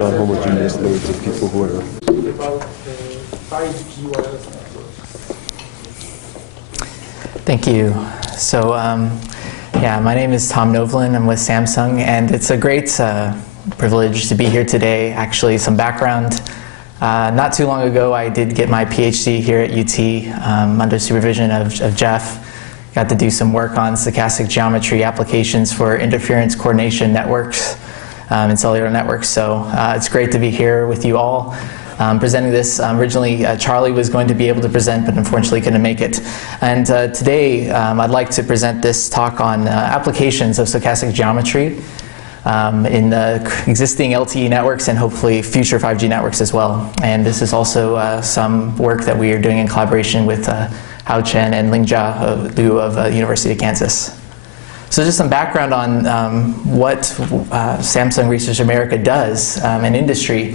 homogeneous loads of people who are... About 5G wireless networks. Thank you. So, yeah, my name is Tom Novlin. I'm with Samsung, and it's a great privilege to be here today. Actually, some background. Not too long ago, I did get my PhD here at UT under supervision of Jeff. Got to do some work on stochastic geometry applications for interference coordination networks and cellular networks. So it's great to be here with you all. Presenting this. Originally, Charlie was going to be able to present, but unfortunately couldn't make it. And today, I'd like to present this talk on applications of stochastic geometry in existing LTE networks and hopefully future 5G networks as well. And this is also some work that we are doing in collaboration with Hao Chen and Lingjia Liu of the University of Kansas. So just some background on what Samsung Research America does in industry.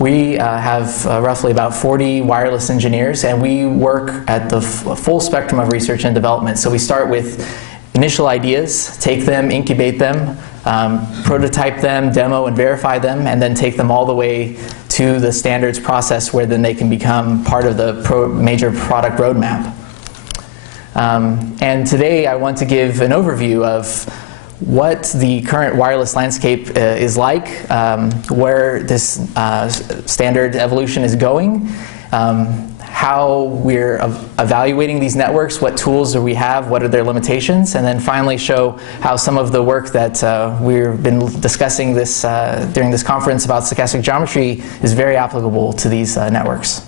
We have roughly about 40 wireless engineers, and we work at the full spectrum of research and development. So we start with initial ideas, take them, incubate them, prototype them, demo and verify them, and then take them all the way to the standards process where then they can become part of the major product roadmap. And today I want to give an overview of what the current wireless landscape is like, where this standard evolution is going, how we're evaluating these networks, what tools do we have, what are their limitations, and then finally show how some of the work that we've been discussing this, during this conference about stochastic geometry is very applicable to these networks.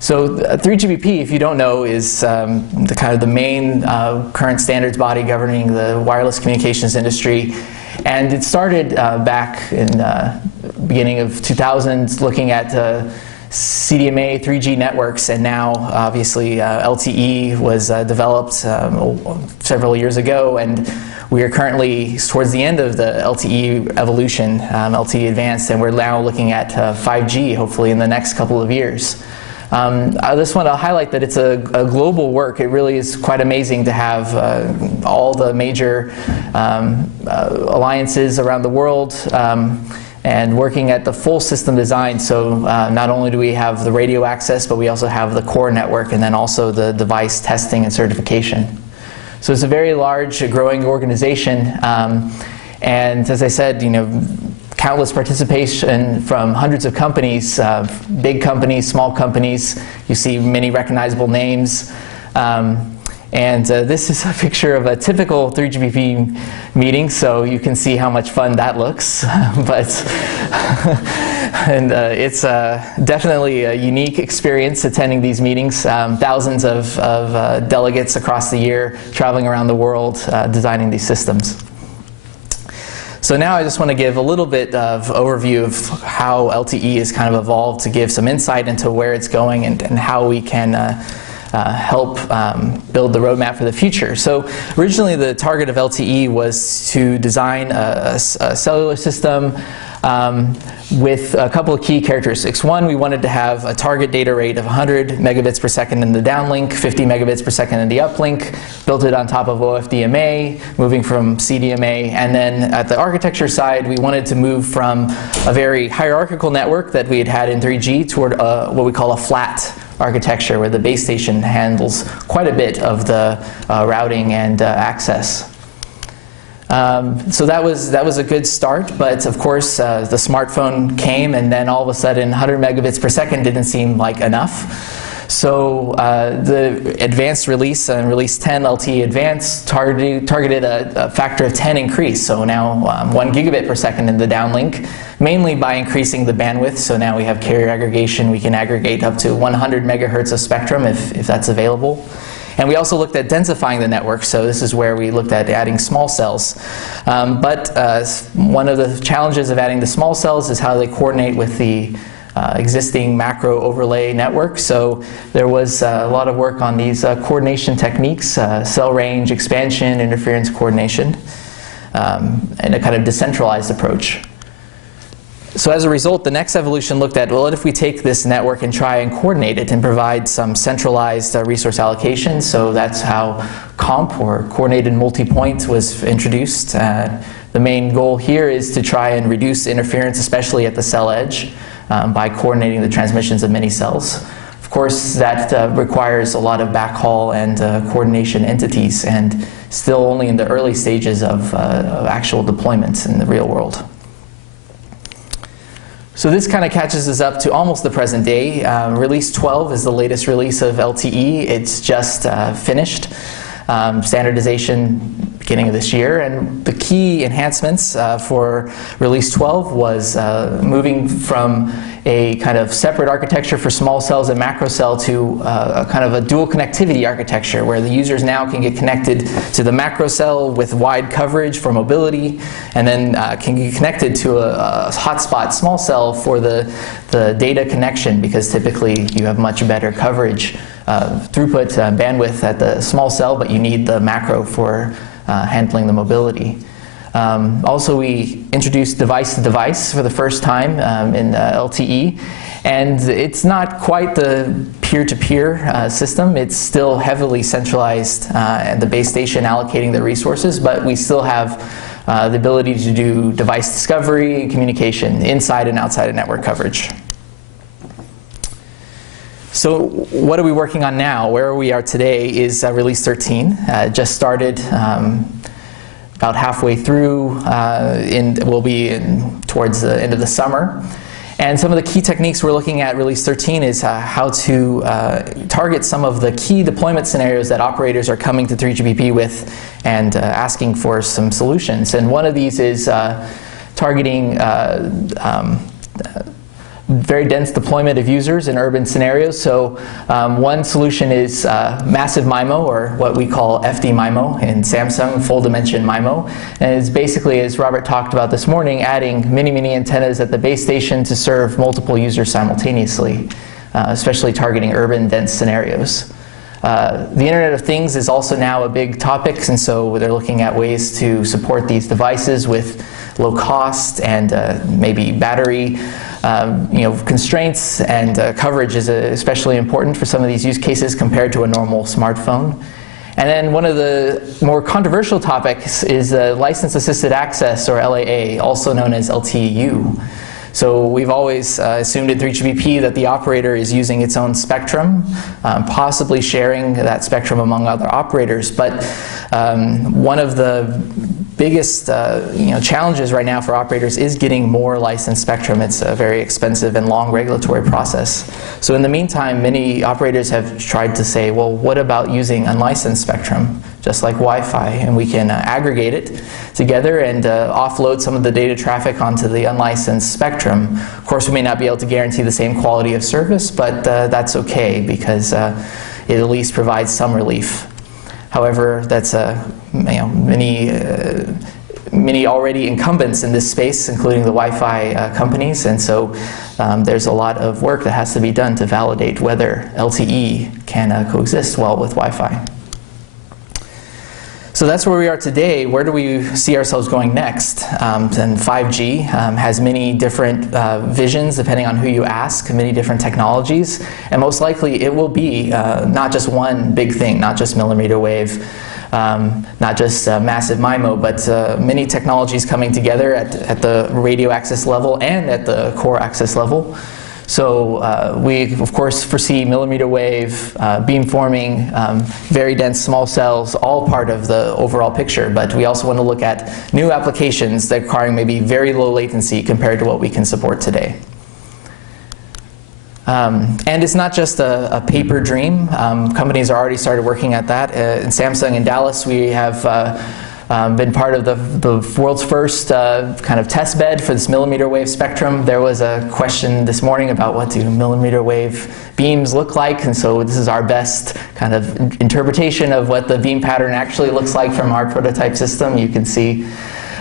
So 3GPP, if you don't know, is the main current standards body governing the wireless communications industry. And it started back in the beginning of 2000s looking at CDMA 3G networks, and now obviously LTE was developed several years ago, and we are currently towards the end of the LTE evolution, LTE Advanced, and we're now looking at 5G hopefully in the next couple of years. I just want to highlight that it's a global work. It really is quite amazing to have all the major alliances around the world and working at the full system design. So not only do we have the radio access, but we also have the core network and then also the device testing and certification. So it's a very large, growing organization. And as I said, countless participation from hundreds of companies, big companies, small companies. You see many recognizable names. And this is a picture of a typical 3GPP meeting, so you can see how much fun that looks. It's definitely a unique experience attending these meetings. Thousands of delegates across the year traveling around the world designing these systems. So now I just want to give a little bit of overview of how LTE has kind of evolved to give some insight into where it's going and how we can help build the roadmap for the future. So originally the target of LTE was to design a cellular system with a couple of key characteristics. One, we wanted to have a target data rate of 100 megabits per second in the downlink, 50 megabits per second in the uplink, built it on top of OFDMA, moving from CDMA, and then at the architecture side, we wanted to move from a very hierarchical network that we had in 3G toward what we call a flat architecture, where the base station handles quite a bit of the routing and access. So that was a good start, but of course the smartphone came, and then all of a sudden 100 megabits per second didn't seem like enough. So the advanced release, release 10 LTE Advanced, targeted a factor of 10 increase. So now 1 gigabit per second in the downlink, mainly by increasing the bandwidth. So now we have carrier aggregation. We can aggregate up to 100 megahertz of spectrum if that's available. And we also looked at densifying the network, so this is where we looked at adding small cells. But one of the challenges of adding the small cells is how they coordinate with the existing macro overlay network. So there was a lot of work on these coordination techniques, cell range expansion, interference coordination, and a kind of decentralized approach. So as a result, the next evolution looked at, well, what if we take this network and try and coordinate it and provide some centralized resource allocation? So that's how COMP, or Coordinated Multipoint, was introduced. The main goal here is to try and reduce interference, especially at the cell edge, by coordinating the transmissions of many cells. Of course, that requires a lot of backhaul and coordination entities, and still only in the early stages of actual deployments in the real world. So this kind of catches us up to almost the present day. Release 12 is the latest release of LTE. It's just finished. Standardization beginning of this year, and the key enhancements for Release 12 was moving from a kind of separate architecture for small cells and macro cell to a kind of a dual connectivity architecture where the users now can get connected to the macro cell with wide coverage for mobility, and then can get connected to a hotspot small cell for the data connection, because typically you have much better coverage, throughput, bandwidth at the small cell, but you need the macro for handling the mobility. Also, we introduced device-to-device for the first time in LTE, and it's not quite the peer-to-peer system. It's still heavily centralized at the base station allocating the resources, but we still have the ability to do device discovery and communication inside and outside of network coverage. So what are we working on now? Where we are today is Release 13. Just started about halfway through, we'll be towards the end of the summer. And some of the key techniques we're looking at Release 13 is how to target some of the key deployment scenarios that operators are coming to 3GPP with and asking for some solutions. And one of these is targeting very dense deployment of users in urban scenarios. So one solution is massive MIMO, or what we call FD-MIMO in Samsung, full dimension MIMO. And it's basically, as Robert talked about this morning, adding many antennas at the base station to serve multiple users simultaneously, especially targeting urban dense scenarios. The Internet of Things is also now a big topic, and so they're looking at ways to support these devices with low cost and maybe battery constraints, and coverage is especially important for some of these use cases compared to a normal smartphone. And then one of the more controversial topics is license assisted access, or LAA, also known as LTE-U. So we've always assumed at 3GPP that the operator is using its own spectrum, possibly sharing that spectrum among other operators. But one of the biggest challenges right now for operators is getting more licensed spectrum. It's a very expensive and long regulatory process. So in the meantime, many operators have tried to say, well, what about using unlicensed spectrum, just like Wi-Fi, and we can aggregate it together and offload some of the data traffic onto the unlicensed spectrum. Of course, we may not be able to guarantee the same quality of service, but that's okay, because it at least provides some relief. However, that's many already incumbents in this space, including the Wi-Fi companies, and so there's a lot of work that has to be done to validate whether LTE can coexist well with Wi-Fi. So that's where we are today. Where do we see ourselves going next? And 5G has many different visions depending on who you ask, many different technologies, and most likely it will be not just one big thing, not just millimeter wave, not just massive MIMO, but many technologies coming together at the radio access level and at the core access level. So we, of course, foresee millimeter wave, beamforming, very dense small cells, all part of the overall picture. But we also want to look at new applications that requiring maybe very low latency compared to what we can support today. And it's not just a paper dream. Companies are already started working at that. In Samsung in Dallas, we have been part of the world's first kind of test bed for this millimeter wave spectrum. There was a question this morning about what do millimeter wave beams look like, and so this is our best kind of interpretation of what the beam pattern actually looks like from our prototype system. You can see.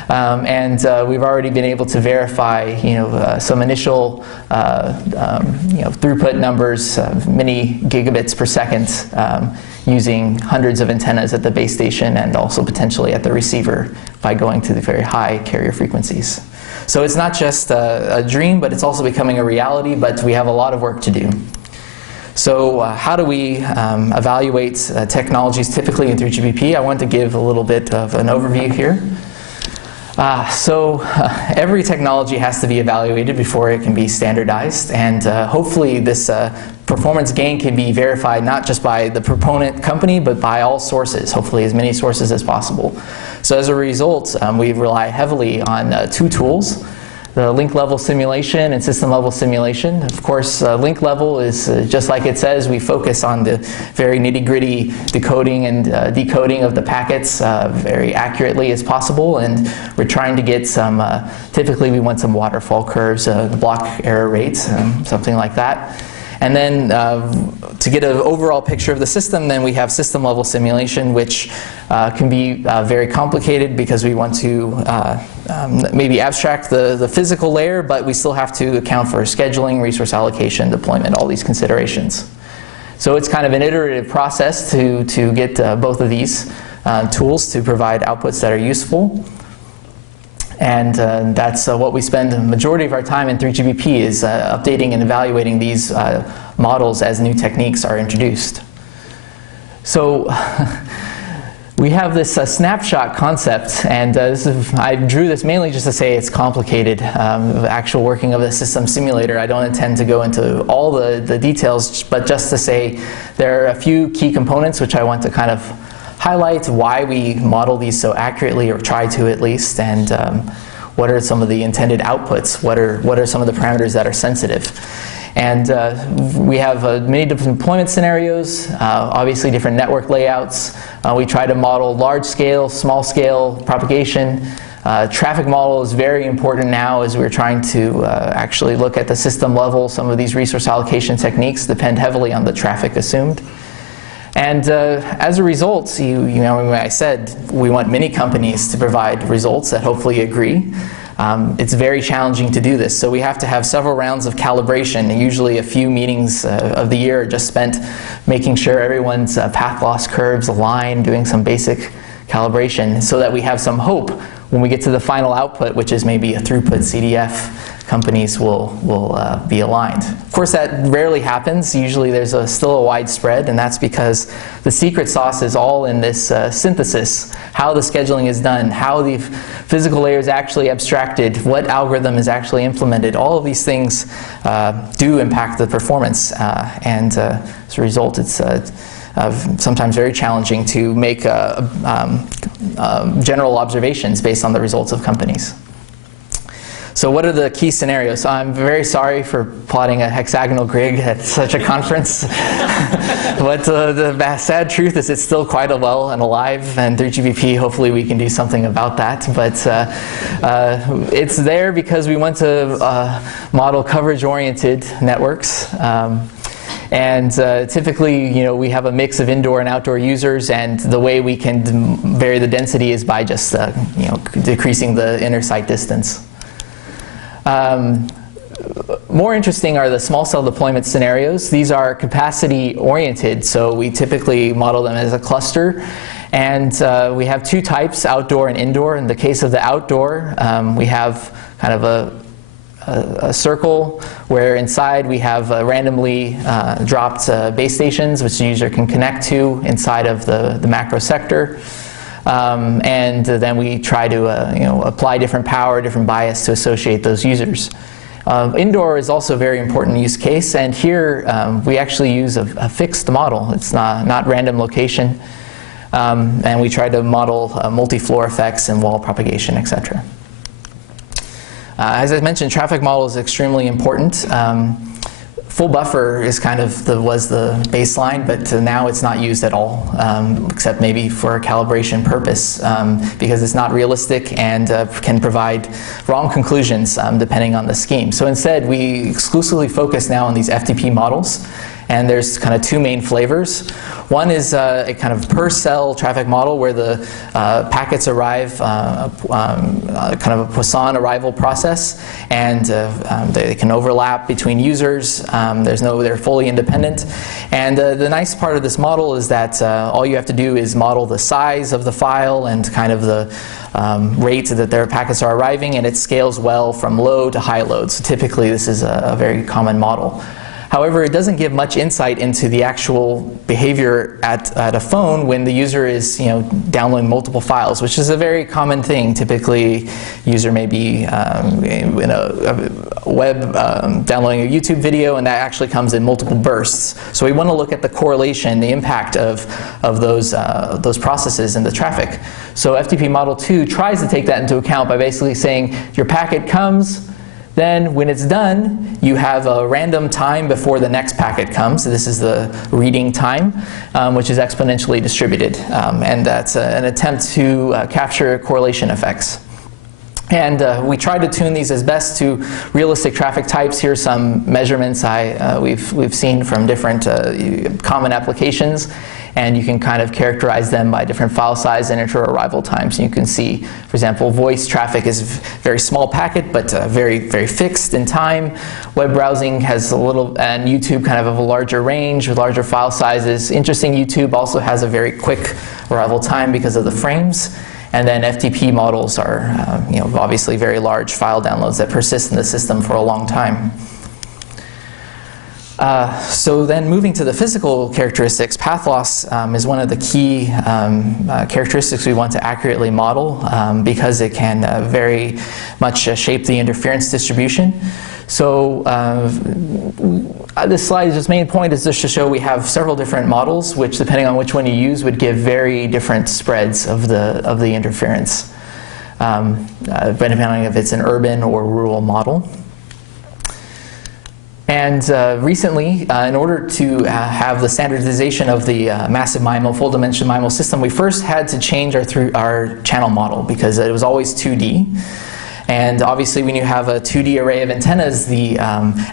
We've already been able to verify, some initial, throughput numbers, many gigabits per second, using hundreds of antennas at the base station and also potentially at the receiver by going to the very high carrier frequencies. So it's not just a dream, but it's also becoming a reality, but we have a lot of work to do. So how do we evaluate technologies typically in 3GPP? I want to give a little bit of an overview here. Every technology has to be evaluated before it can be standardized, and hopefully this performance gain can be verified not just by the proponent company, but by all sources, hopefully as many sources as possible. So as a result, we rely heavily on two tools, the link level simulation and system level simulation. Of course, link level is just like it says, we focus on the very nitty-gritty decoding and decoding of the packets very accurately as possible, and we're trying to get some, typically we want some waterfall curves, block error rates, something like that. And then to get an overall picture of the system, then we have system level simulation, which can be very complicated because we want to maybe abstract the physical layer, but we still have to account for scheduling, resource allocation, deployment, all these considerations. So it's kind of an iterative process to get both of these tools to provide outputs that are useful. And that's what we spend the majority of our time in 3GPP is updating and evaluating these models as new techniques are introduced. So we have this snapshot concept, and I drew this mainly just to say it's complicated, the actual working of the system simulator. I don't intend to go into all the details, but just to say there are a few key components which I want to kind of highlight why we model these so accurately, or try to at least, and what are some of the intended outputs, what are some of the parameters that are sensitive. And we have many different deployment scenarios, obviously different network layouts. We try to model large scale, small scale propagation. Traffic model is very important now as we're trying to actually look at the system level. Some of these resource allocation techniques depend heavily on the traffic assumed. And as a result, you know, I said we want many companies to provide results that hopefully agree. It's very challenging to do this, so we have to have several rounds of calibration, and usually a few meetings of the year are just spent making sure everyone's path loss curves align, doing some basic calibration, so that we have some hope when we get to the final output, which is maybe a throughput CDF. Companies will be aligned. Of course, that rarely happens. Usually there's still a wide spread, and that's because the secret sauce is all in this synthesis, how the scheduling is done, how the physical layer is actually abstracted, what algorithm is actually implemented. All of these things do impact the performance, and as a result, it's sometimes very challenging to make general observations based on the results of companies. So what are the key scenarios? So I'm very sorry for plotting a hexagonal grid at such a conference. But the sad truth is it's still quite well and alive, and 3GPP, hopefully we can do something about that. But it's there because we want to model coverage-oriented networks. And typically, you know, we have a mix of indoor and outdoor users, and the way we can vary the density is by just you know, decreasing the inner site distance. More interesting are the small cell deployment scenarios. These are capacity oriented, so we typically model them as a cluster. And we have two types, outdoor and indoor. In the case of the outdoor, we have kind of a circle where inside we have randomly dropped base stations, which the user can connect to inside of the macro sector. And then we try to you know, apply different power, different bias to associate those users. Indoor is also a very important use case, and here we actually use a fixed model. It's not random location, and we try to model multi-floor effects and wall propagation, etc. As I mentioned, traffic model is extremely important. Full buffer is kind of was the baseline, but now it's not used at all, except maybe for a calibration purpose, because it's not realistic and can provide wrong conclusions depending on the scheme. So instead, we exclusively focus now on these FTP models, and there's kind of two main flavors. One is a kind of per cell traffic model where the packets arrive, kind of a Poisson arrival process, and they can overlap between users. They're fully independent. And the nice part of this model is that all you have to do is model the size of the file and kind of the rate that their packets are arriving, and it scales well from low to high load. So typically this is a very common model. However, it doesn't give much insight into the actual behavior at a phone when the user is, downloading multiple files, which is a very common thing. Typically, user may be in a web downloading a YouTube video, and that actually comes in multiple bursts. So we want to look at the correlation, the impact of those processes in the traffic. So FTP Model 2 tries to take that into account by basically saying your packet comes. Then when it's done, you have a random time before the next packet comes. So this is the reading time, which is exponentially distributed. And that's an attempt to capture correlation effects. And we try to tune these as best to realistic traffic types. Here's some measurements we've seen from different common applications. And you can kind of characterize them by different file size and inter-arrival times. And you can see, for example, voice traffic is very small packet, but very, very fixed in time. Web browsing has a little, and YouTube kind of have a larger range with larger file sizes. Interesting, YouTube also has a very quick arrival time because of the frames. And then FTP models are, obviously very large file downloads that persist in the system for a long time. So then moving to the physical characteristics, path loss is one of the key characteristics we want to accurately model because it can very much shape the interference distribution. So this slide's main point is just to show we have several different models, which depending on which one you use would give very different spreads of the interference, depending on if it's an urban or rural model. And recently, in order to have the standardization of the massive MIMO, full dimension MIMO system, we first had to change our channel model because it was always 2D. And obviously when you have a 2D array of antennas, the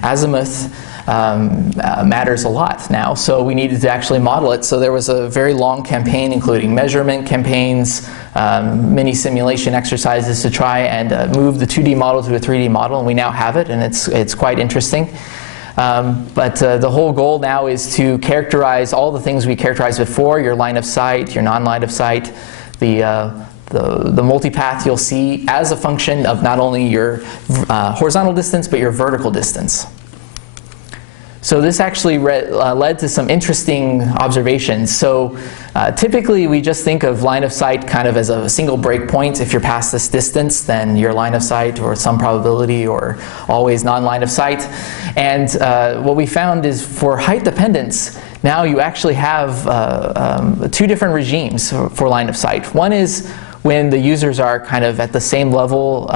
azimuth matters a lot now. So we needed to actually model it. So there was a very long campaign, including measurement campaigns, mini simulation exercises to try and move the 2D model to a 3D model. And we now have it, and it's quite interesting. But the whole goal now is to characterize all the things we characterized before, your line of sight, your non-line of sight, the multipath you'll see as a function of not only your horizontal distance, but your vertical distance. So this actually led to some interesting observations. So typically we just think of line of sight kind of as a single breakpoint. If you're past this distance, then your line of sight or some probability or always non-line of sight. And what we found is for height dependence, now you actually have two different regimes for line of sight. One is when the users are kind of at the same level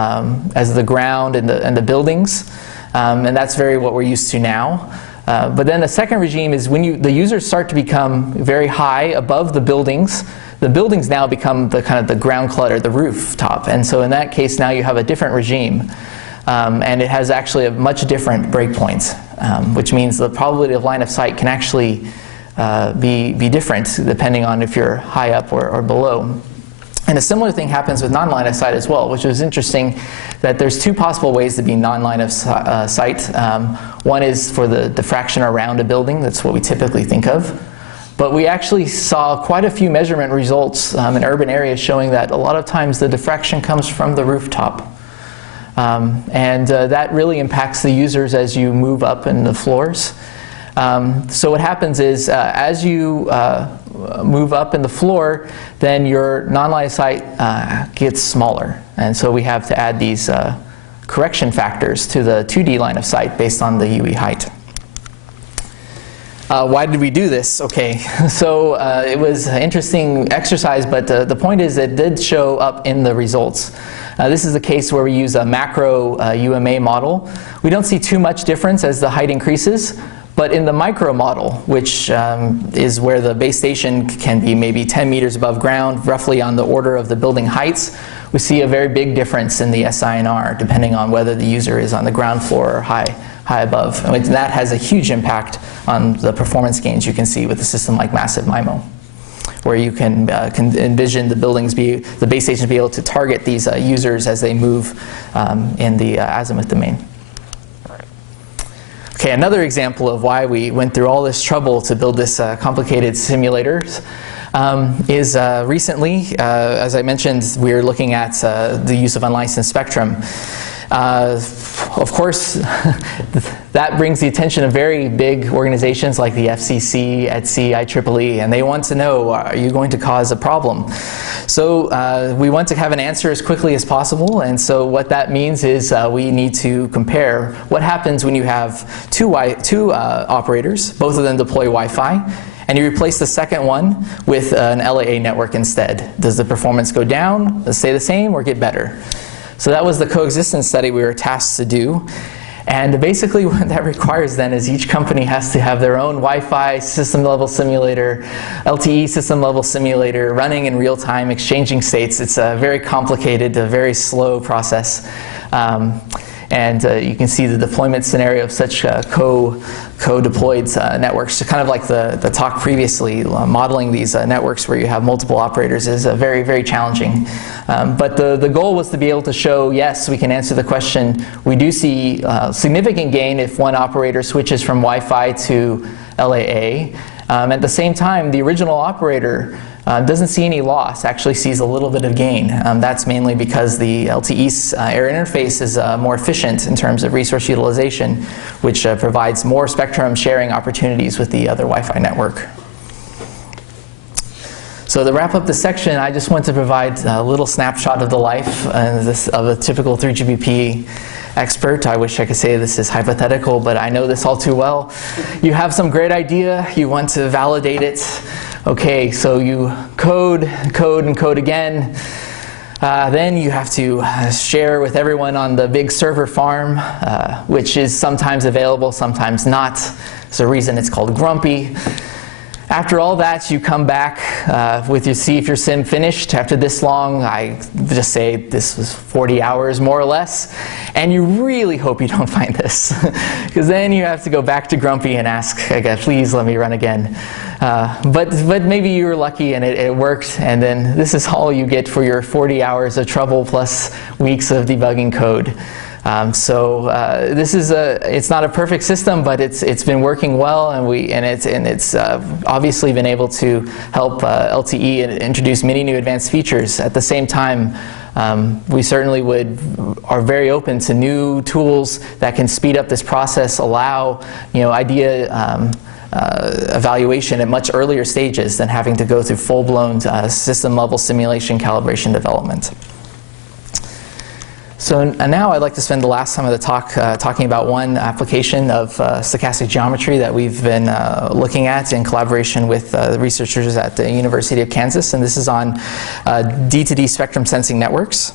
as the ground and the buildings. And that's very what we're used to now. But then the second regime is when the users start to become very high above the buildings. The buildings now become the kind of the ground clutter, the rooftop. And so in that case, now you have a different regime. And it has actually a much different breakpoints, which means the probability of line of sight can actually be different depending on if you're high up or below. And a similar thing happens with non-line of sight as well, which was interesting that there's two possible ways to be non-line of sight. One is for the diffraction around a building. That's what we typically think of. But we actually saw quite a few measurement results in urban areas showing that a lot of times the diffraction comes from the rooftop. And that really impacts the users as you move up in the floors. So what happens is as you move up in the floor, then your non-line of sight gets smaller. And so we have to add these correction factors to the 2D line of sight based on the UE height. Why did we do this? Okay, so it was an interesting exercise, but the point is it did show up in the results. This is a case where we use a macro UMA model. We don't see too much difference as the height increases. But in the micro model, which is where the base station can be maybe 10 meters above ground, roughly on the order of the building heights, we see a very big difference in the SINR, depending on whether the user is on the ground floor or high above. And that has a huge impact on the performance gains you can see with a system like massive MIMO, where you can envision the base stations be able to target these users as they move in the azimuth domain. Okay, another example of why we went through all this trouble to build this complicated simulators is recently, as I mentioned, we're looking at the use of unlicensed spectrum. Of course, that brings the attention of very big organizations like the FCC, ETSI, IEEE, and they want to know, are you going to cause a problem? So we want to have an answer as quickly as possible, and so what that means is we need to compare what happens when you have two operators, both of them deploy Wi-Fi, and you replace the second one with an LAA network instead. Does the performance go down, does it stay the same, or get better? So that was the coexistence study we were tasked to do. And basically what that requires then is each company has to have their own Wi-Fi system level simulator, LTE system level simulator, running in real time, exchanging states. It's a very complicated, a very slow process. And you can see the deployment scenario of such co-deployed networks. Kind of like the talk previously, modeling these networks where you have multiple operators is very, very challenging. But the goal was to be able to show, yes, we can answer the question. We do see significant gain if one operator switches from Wi-Fi to LAA. At the same time, the original operator doesn't see any loss, actually sees a little bit of gain. That's mainly because the LTE air interface is more efficient in terms of resource utilization, which provides more spectrum sharing opportunities with the other Wi-Fi network. So to wrap up this section, I just want to provide a little snapshot of the life of a typical 3GPP expert. I wish I could say this is hypothetical, but I know this all too well. You have some great idea, you want to validate it. Okay, so you code, and code again. Then you have to share with everyone on the big server farm, which is sometimes available, sometimes not. There's a reason it's called grumpy. After all that, you come back see if your sim finished. After this long, I just say this was 40 hours more or less, and you really hope you don't find this, because then you have to go back to grumpy and ask, okay, please let me run again. But maybe you were lucky and it worked, and then this is all you get for your 40 hours of trouble plus weeks of debugging code. This is it's not a perfect system, but it's been working well, and it's obviously been able to help LTE introduce many new advanced features. At the same time, we certainly are very open to new tools that can speed up this process, allow idea evaluation at much earlier stages than having to go through full-blown system-level simulation calibration development. So now I'd like to spend the last time of the talk talking about one application of stochastic geometry that we've been looking at in collaboration with the researchers at the University of Kansas, and this is on D2D spectrum sensing networks.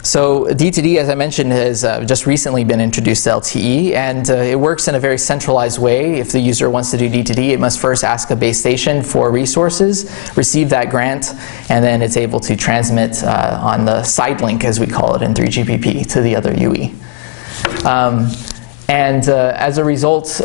So D2D, as I mentioned, has just recently been introduced to LTE, and it works in a very centralized way. If the user wants to do D2D, it must first ask a base station for resources, receive that grant, and then it's able to transmit on the side link, as we call it in 3GPP, to the other UE. As a result,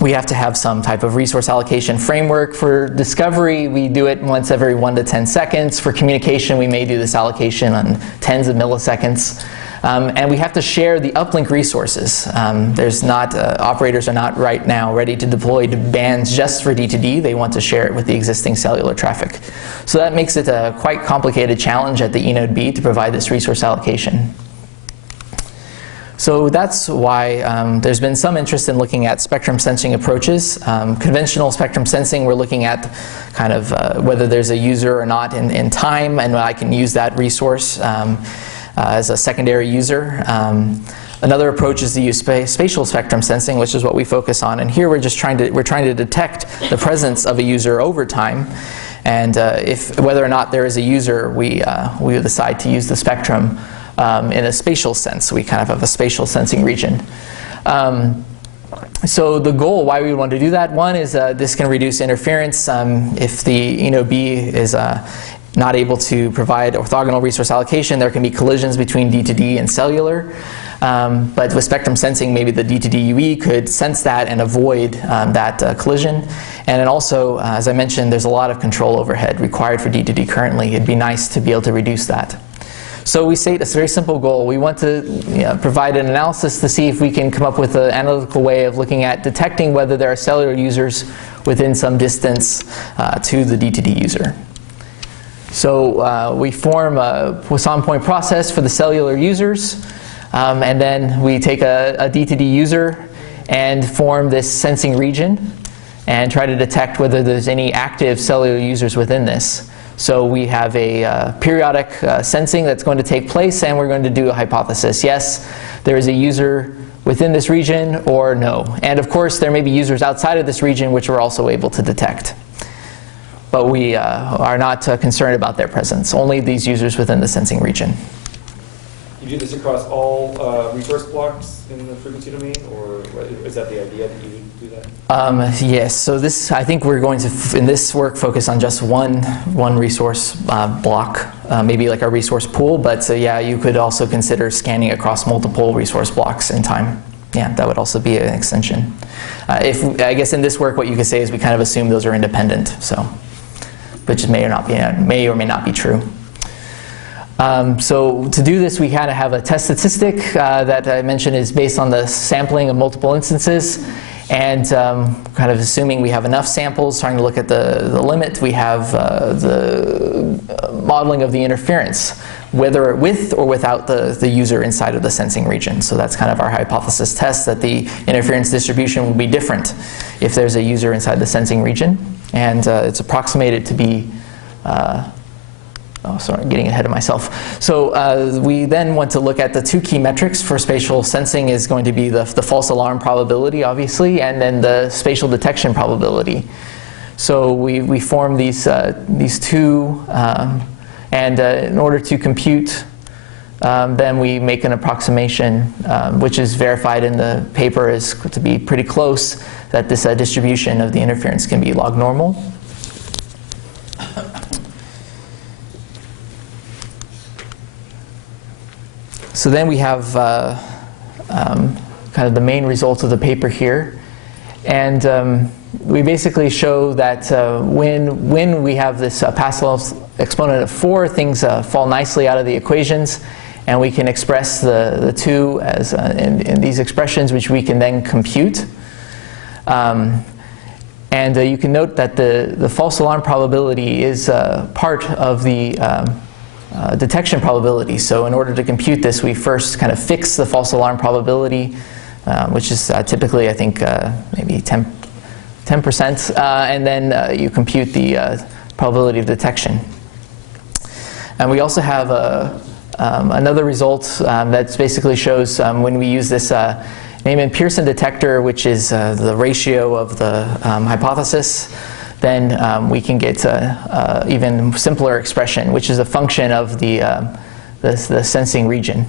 we have to have some type of resource allocation framework. For discovery, we do it once every 1 to 10 seconds. For communication, we may do this allocation on tens of milliseconds. And we have to share the uplink resources. Operators are not right now ready to deploy bands just for D2D. They want to share it with the existing cellular traffic. So that makes it a quite complicated challenge at the eNode B to provide this resource allocation. So that's why there's been some interest in looking at spectrum sensing approaches. Conventional spectrum sensing, we're looking at kind of whether there's a user or not in time, and I can use that resource as a secondary user. Another approach is to use spatial spectrum sensing, which is what we focus on. And here we're trying to detect the presence of a user over time. And whether or not there is a user, we decide to use the spectrum in a spatial sense. We kind of have a spatial sensing region. So the goal, why we want to do that, one is this can reduce interference. If the eNode B is not able to provide orthogonal resource allocation, there can be collisions between D2D and cellular. But with spectrum sensing, maybe the D2D UE could sense that and avoid that collision. And then also, as I mentioned, there's a lot of control overhead required for D2D currently. It'd be nice to be able to reduce that. So we state a very simple goal. We want to provide an analysis to see if we can come up with an analytical way of looking at detecting whether there are cellular users within some distance to the D2D user. So we form a Poisson point process for the cellular users, and then we take a D2D user and form this sensing region and try to detect whether there's any active cellular users within this. So we have a periodic sensing that's going to take place, and we're going to do a hypothesis. Yes, there is a user within this region, or no. And of course, there may be users outside of this region which we're also able to detect. But we are not concerned about their presence, only these users within the sensing region. You do this across all resource blocks in the frequency domain, or is that the idea that you do that? Yes, so this, I think we're going to, in this work, focus on just one resource block, maybe like a resource pool, but yeah, you could also consider scanning across multiple resource blocks in time. Yeah, that would also be an extension. I guess in this work, what you could say is we kind of assume those are independent, so, which may or may not be true. So to do this, we kind of have a test statistic that I mentioned is based on the sampling of multiple instances, and kind of assuming we have enough samples, trying to look at the limit, we have the modeling of the interference, whether with or without the user inside of the sensing region. So that's kind of our hypothesis test, that the interference distribution will be different if there's a user inside the sensing region. And it's approximated to be, oh, sorry, getting ahead of myself. So we then want to look at the two key metrics for spatial sensing is going to be the false alarm probability, obviously, and then the spatial detection probability. So we form these two, and in order to compute, then we make an approximation, which is verified in the paper is to be pretty close, that this distribution of the interference can be log normal. So then we have kind of the main results of the paper here. And we basically show that when we have this Pathloss exponent of 4, things fall nicely out of the equations, and we can express the two as in these expressions, which we can then compute. And you can note that the false alarm probability is part of the detection probability. So in order to compute this, we first kind of fix the false alarm probability, which is typically, I think, maybe 10%, and then you compute the probability of detection. And we also have another result that basically shows when we use this Neyman-Pearson detector, which is the ratio of the hypothesis, then we can get even simpler expression, which is a function of the sensing region.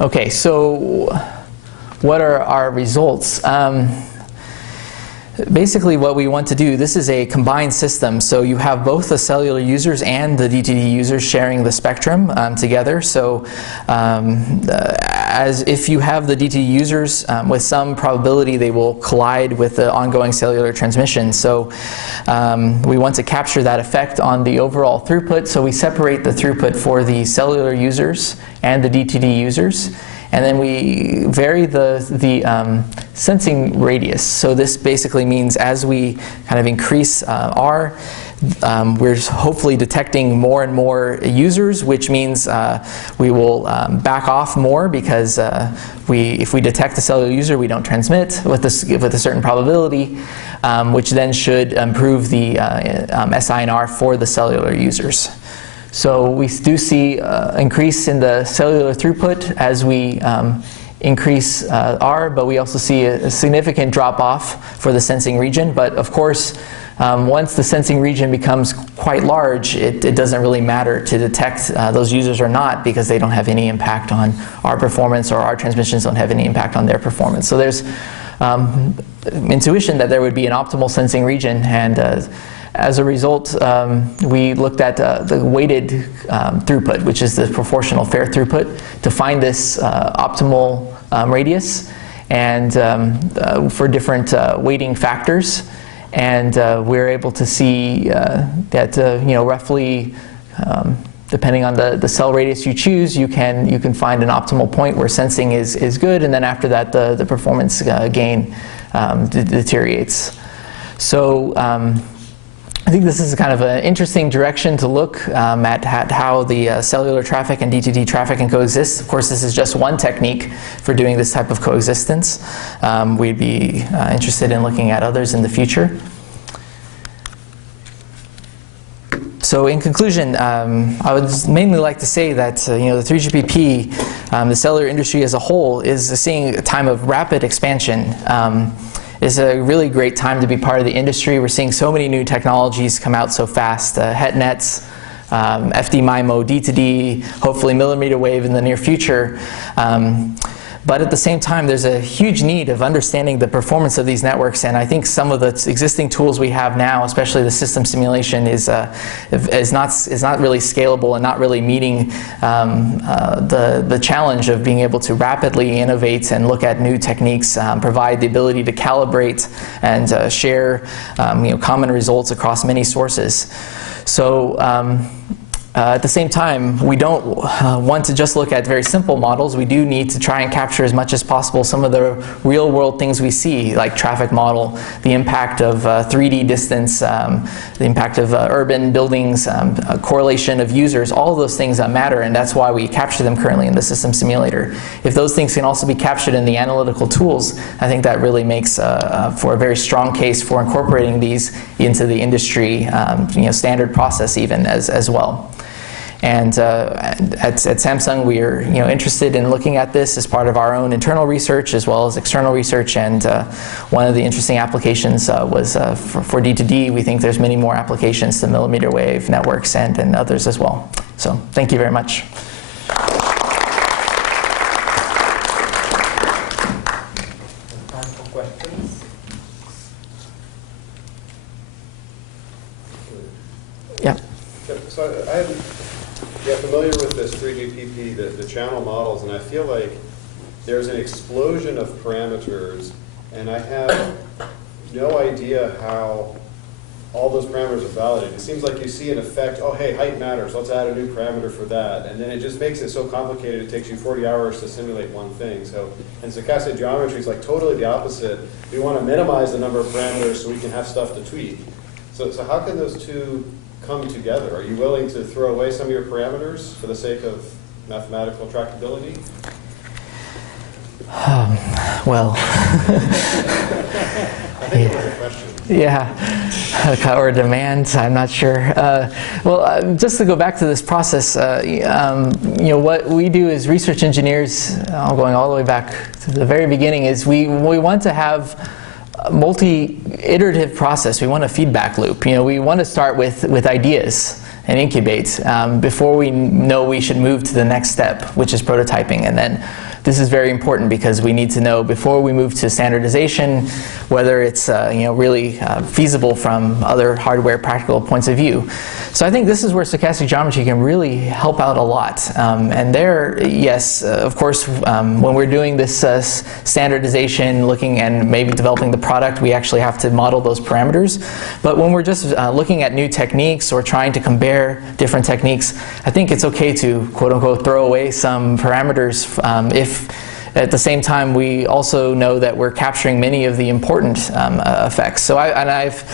Okay, so what are our results? Basically what we want to do, this is a combined system, so you have both the cellular users and the D2D users sharing the spectrum together. So as if you have the D2D users, with some probability they will collide with the ongoing cellular transmission. So we want to capture that effect on the overall throughput, so we separate the throughput for the cellular users and the D2D users. And then we vary the sensing radius. So this basically means as we kind of increase R, we're hopefully detecting more and more users, which means we will back off more, because if we detect a cellular user, we don't transmit with a certain probability, which then should improve the SINR for the cellular users. So we do see increase in the cellular throughput as we increase R, but we also see a significant drop-off for the sensing region. But of course, once the sensing region becomes quite large, it doesn't really matter to detect those users or not, because they don't have any impact on our performance, or our transmissions don't have any impact on their performance. So there's intuition that there would be an optimal sensing region, and as a result, we looked at the weighted throughput, which is the proportional fair throughput, to find this optimal radius, and for different weighting factors. And we're able to see that roughly Depending on the cell radius you choose, you can find an optimal point where sensing is good, and then after that the performance gain deteriorates. So I think this is kind of an interesting direction to look at how the cellular traffic and D2D traffic can coexist. Of course, this is just one technique for doing this type of coexistence. We'd be interested in looking at others in the future. So in conclusion, I would mainly like to say that the 3GPP, the cellular industry as a whole, is seeing a time of rapid expansion. It's a really great time to be part of the industry. We're seeing so many new technologies come out so fast. HetNets, FD-MIMO, D2D, hopefully millimeter wave in the near future. But at the same time, there's a huge need of understanding the performance of these networks, and I think some of the existing tools we have now, especially the system simulation, is not really scalable and not really meeting the challenge of being able to rapidly innovate and look at new techniques, provide the ability to calibrate and share common results across many sources. So. At the same time, we don't want to just look at very simple models. We do need to try and capture as much as possible some of the real-world things we see, like traffic model, the impact of 3D distance, the impact of urban buildings, a correlation of users. All of those things matter, and that's why we capture them currently in the system simulator. If those things can also be captured in the analytical tools, I think that really makes for a very strong case for incorporating these into the industry standard process even as well. And at Samsung, we are interested in looking at this as part of our own internal research as well as external research. And one of the interesting applications was for D2D. We think there's many more applications to millimeter wave networks and others as well. So thank you very much. Time for questions. Yeah. So I am familiar with this 3GPP, the channel models, and I feel like there's an explosion of parameters, and I have no idea how all those parameters are validated. It seems like you see an effect, oh, hey, height matters, let's add a new parameter for that, and then it just makes it so complicated it takes you 40 hours to simulate one thing. So, and stochastic geometry is like totally the opposite. We want to minimize the number of parameters so we can have stuff to tweak. So how can those two come together? Are you willing to throw away some of your parameters for the sake of mathematical tractability? Well, I think it was a question. Yeah, or demand, I'm not sure. Just to go back to this process, what we do as research engineers, going all the way back to the very beginning, is we want to have multi-iterative process. We want a feedback loop. We want to start with ideas and incubate before we know we should move to the next step, which is prototyping. And then this is very important because we need to know before we move to standardization whether it's really feasible from other hardware practical points of view. So I think this is where stochastic geometry can really help out a lot. And there, yes, of course, when we're doing this standardization, looking and maybe developing the product, we actually have to model those parameters. But when we're just looking at new techniques or trying to compare different techniques, I think it's okay to, quote unquote, throw away some parameters if at the same time we also know that we're capturing many of the important effects. So I've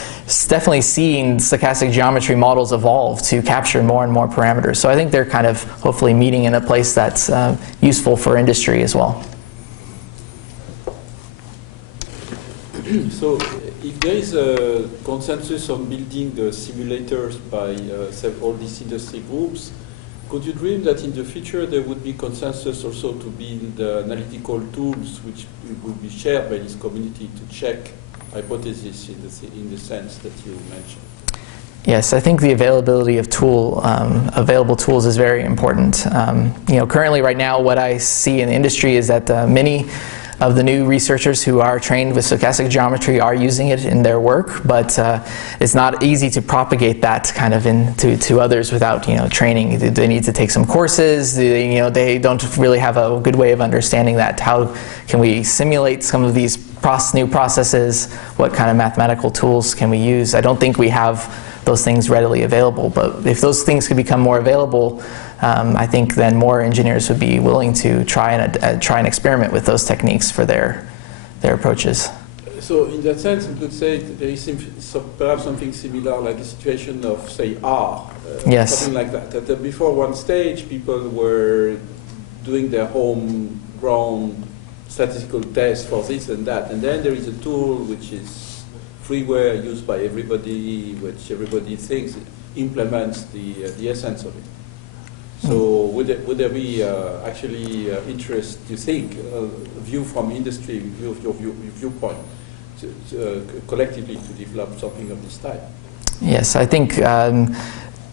definitely seen stochastic geometry models evolve to capture more and more parameters. So I think they're kind of hopefully meeting in a place that's useful for industry as well. So if there is a consensus on building the simulators by all these industry groups, could you dream that in the future there would be consensus also to build analytical tools which would be shared by this community to check hypotheses in the sense that you mentioned? Yes, I think the availability of available tools is very important. Currently right now what I see in the industry is that many of the new researchers who are trained with stochastic geometry are using it in their work, but it's not easy to propagate that kind of into others without training. They need to take some courses. They don't really have a good way of understanding that. How can we simulate some of these new processes? What kind of mathematical tools can we use? I don't think we have those things readily available. But if those things could become more available, I think then more engineers would be willing to try and experiment with those techniques for their approaches. So in that sense, we could say there is perhaps something similar like the situation of, say, R, Yes. something like that. That before one stage, people were doing their homegrown statistical tests for this and that, and then there is a tool which is freeware used by everybody, which everybody thinks implements the essence of it. So would there be actually interest, you think, view from industry, view of your viewpoint, collectively to develop something of this type? Yes, I think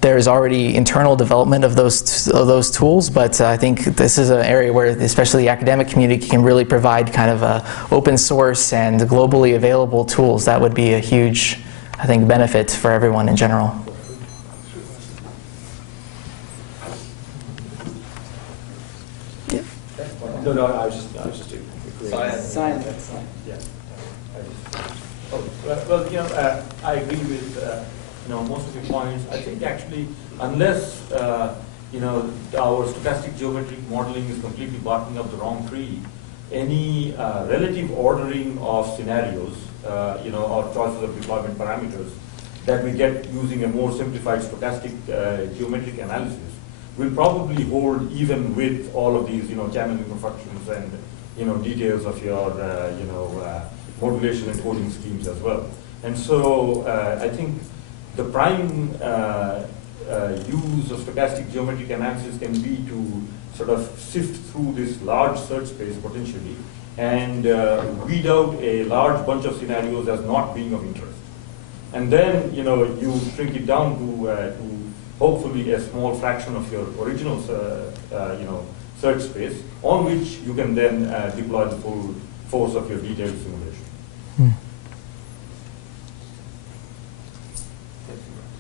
there is already internal development of those tools, but I think this is an area where especially the academic community can really provide kind of open source and globally available tools. That would be a huge, I think, benefit for everyone in general. No, I was just agreeing. Science. Yeah. I agree with most of your points. I think actually, unless our stochastic geometric modeling is completely barking up the wrong tree, any relative ordering of scenarios, or choices of deployment parameters that we get using a more simplified stochastic geometric analysis will probably hold even with all of these, channel imperfections and details of your modulation and coding schemes as well. And so I think the prime use of stochastic geometric analysis can be to sort of sift through this large search space potentially and weed out a large bunch of scenarios as not being of interest. And then you shrink it down to hopefully a small fraction of your original search space on which you can then deploy the full force of your detailed simulation.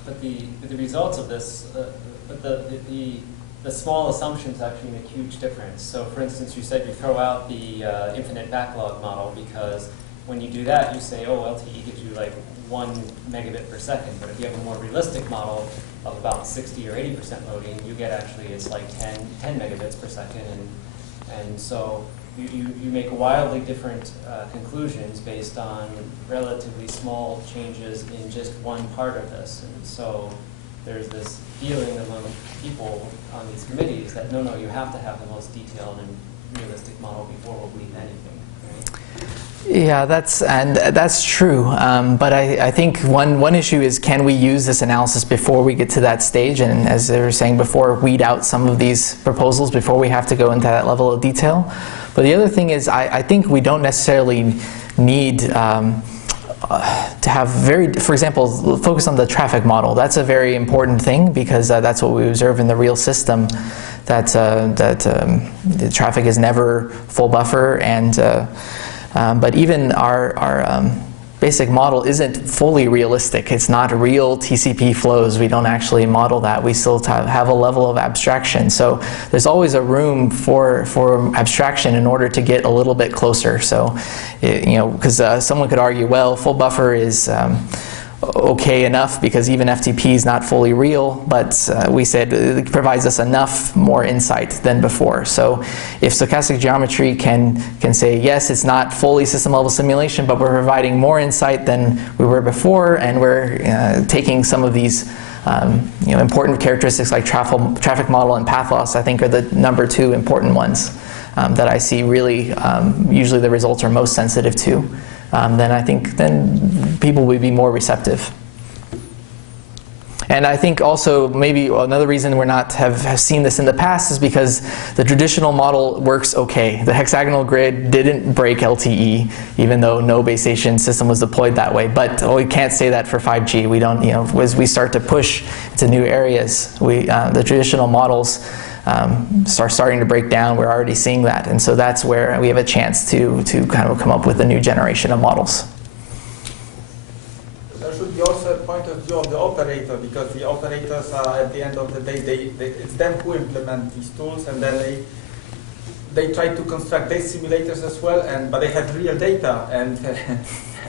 But the results of this, the small assumptions actually make a huge difference. So for instance, you said you throw out the infinite backlog model because when you do that, you say, oh, LTE gives you like 1 megabit per second. But if you have a more realistic model of about 60 or 80% loading, you get actually, it's like 10 megabits per second. And so you make wildly different conclusions based on relatively small changes in just one part of this. And so there's this feeling among people on these committees that no, you have to have the most detailed and realistic model before we'll believe anything, right? Yeah, that's true. But I think one issue is, can we use this analysis before we get to that stage? And as they were saying before, weed out some of these proposals before we have to go into that level of detail. But the other thing is, I think we don't necessarily need to have for example, focus on the traffic model. That's a very important thing because that's what we observe in the real system, that the traffic is never full buffer, and but even our basic model isn't fully realistic. It's not real TCP flows. We don't actually model that. We still have a level of abstraction. So there's always a room for abstraction in order to get a little bit closer. So, because someone could argue, well, full buffer is okay enough because even FTP is not fully real, but we said it provides us enough more insight than before. So if stochastic geometry can say, yes, it's not fully system level simulation, but we're providing more insight than we were before, and we're taking some of these important characteristics like traffic model and path loss, I think are the number 2 important ones that I see really usually the results are most sensitive to. Then I think then people would be more receptive. And I think also maybe another reason we're not have seen this in the past is because the traditional model works okay. The hexagonal grid didn't break LTE, even though no base station system was deployed that way. But we can't say that for 5G. We don't, as we start to push to new areas, the traditional models are starting to break down. We're already seeing that, and so that's where we have a chance to kind of come up with a new generation of models. There should be also a point of view of the operator, because the operators are, at the end of the day, it's them who implement these tools, and then they try to construct their simulators as well, but they have real data, and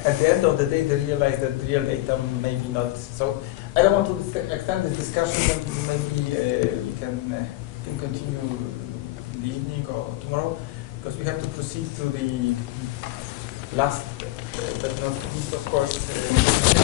at the end of the day, they realize that real data maybe not. So I don't want to extend this discussion, and maybe we can continue in the evening or tomorrow, because we have to proceed to the last, but not least, of course,